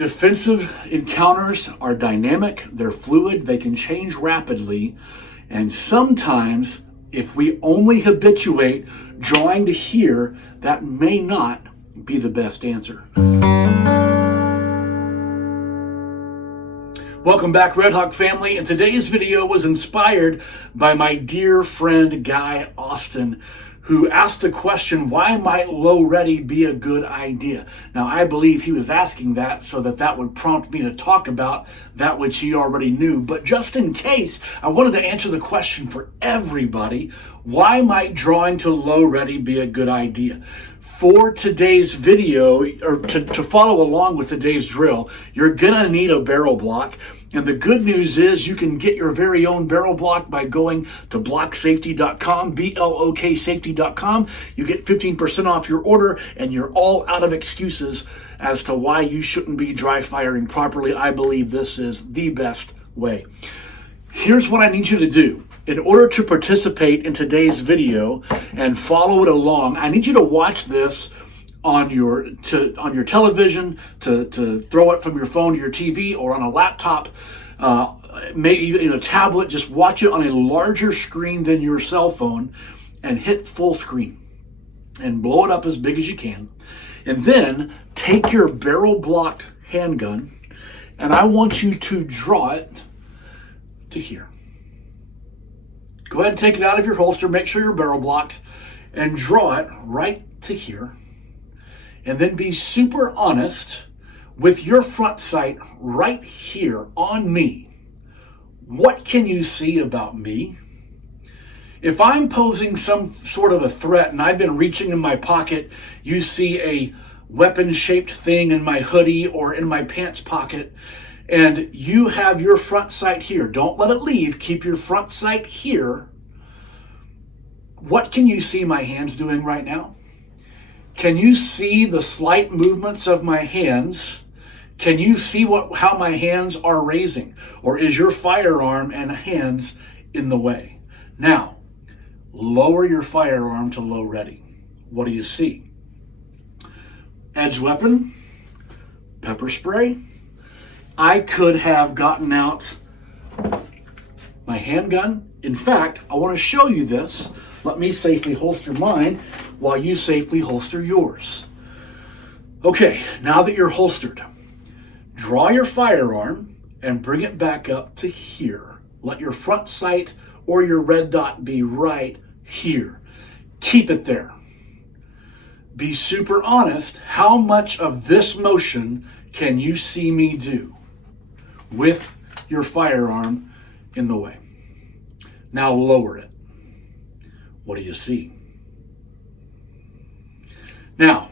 Defensive encounters are dynamic, they're fluid, they can change rapidly, and sometimes if we only habituate drawing to here, that may not be the best answer. Welcome back, REDHAWK family, and today's video was inspired by my dear friend Guy Austin, who asked the question, why might low ready be a good idea? Now, I believe he was asking that so that would prompt me to talk about that which he already knew. But just in case, I wanted to answer the question for everybody, why might drawing to low ready be a good idea? For today's video, or to follow along with today's drill, you're gonna need a barrel block. And the good news is you can get your very own barrel block by going to blocksafety.com, BLOK safety.com. You get 15% off your order, and you're all out of excuses as to why you shouldn't be dry firing properly. I believe this is the best way. Here's what I need you to do. In order to participate in today's video and follow it along, I need you to watch this on your television, to throw it from your phone to your TV or on a laptop, maybe in a tablet. Just watch it on a larger screen than your cell phone and hit full screen and blow it up as big as you can. And then take your barrel blocked handgun and I want you to draw it to here. Go ahead and take it out of your holster, make sure you're barrel blocked, and draw it right to here. And then be super honest with your front sight right here on me. What can you see about me? If I'm posing some sort of a threat and I've been reaching in my pocket, you see a weapon-shaped thing in my hoodie or in my pants pocket, and you have your front sight here. Don't let it leave. Keep your front sight here. What can you see my hands doing right now? Can you see the slight movements of my hands? Can you see how my hands are raising? Or is your firearm and hands in the way? Now, lower your firearm to low ready. What do you see? Edge weapon, pepper spray. I could have gotten out my handgun. In fact, I want to show you this. Let me safely holster mine while you safely holster yours. Okay, now that you're holstered, draw your firearm and bring it back up to here. Let your front sight or your red dot be right here. Keep it there. Be super honest. How much of this motion can you see me do with your firearm in the way? Now lower it. What do you see? Now,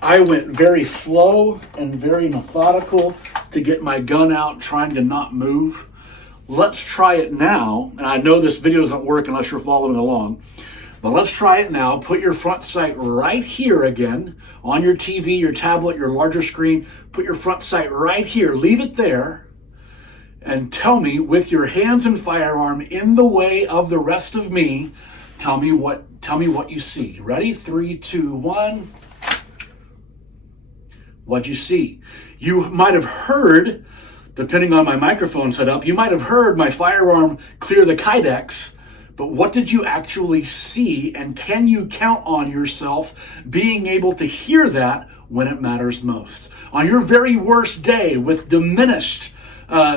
I went very slow and very methodical to get my gun out, trying to not move. Let's try it now. And I know this video doesn't work unless you're following along, but let's try it now. Put your front sight right here again on your TV, your tablet, your larger screen. Put your front sight right here. Leave it there. And tell me, with your hands and firearm in the way of the rest of me, tell me what you see. Ready? 3, 2, 1. What'd you see? You might have heard, depending on my microphone setup, you might have heard my firearm clear the kydex, but what did you actually see? And can you count on yourself being able to hear that when it matters most? On your very worst day with diminished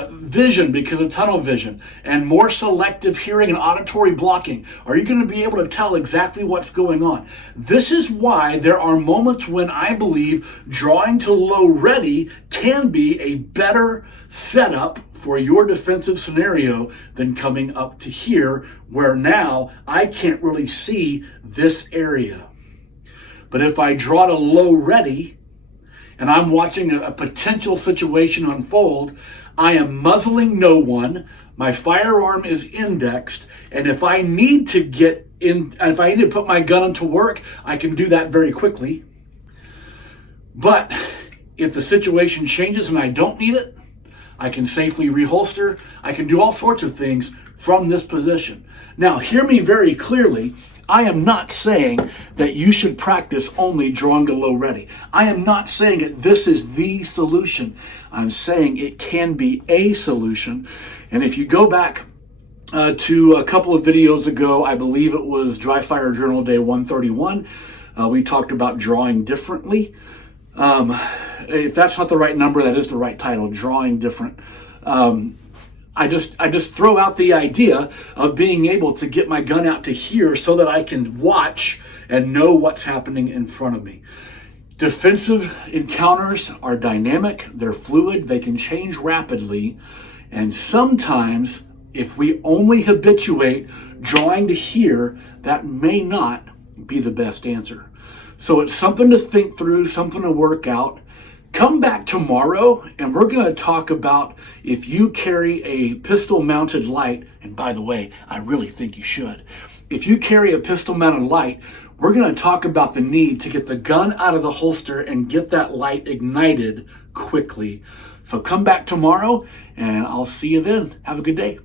vision because of tunnel vision and more selective hearing and auditory blocking, are you going to be able to tell exactly what's going on? This is why there are moments when I believe drawing to low ready can be a better setup for your defensive scenario than coming up to here, where now I can't really see this area. But if I draw to low ready and I'm watching a potential situation unfold, I am muzzling no one, my firearm is indexed, and if I need to put my gun into work, I can do that very quickly. But if the situation changes and I don't need it, I can safely reholster. I can do all sorts of things from this position. Now, hear me very clearly. I am not saying that you should practice only drawing a low ready. I am not saying that this is the solution. I'm saying it can be a solution. And if you go back to a couple of videos ago, I believe it was Dry Fire Journal Day 131, we talked about drawing differently. If that's not the right number, that is the right title, Drawing Different. I just throw out the idea of being able to get my gun out to here so that I can watch and know what's happening in front of me. Defensive encounters are dynamic, they're fluid, they can change rapidly, and sometimes if we only habituate drawing to here, that may not be the best answer. So it's something to think through, something to work out. Come back tomorrow and we're going to talk about if you carry a pistol mounted light, and by the way, I really think you should. If you carry a pistol mounted light, we're going to talk about the need to get the gun out of the holster and get that light ignited quickly. So come back tomorrow and I'll see you then. Have a good day.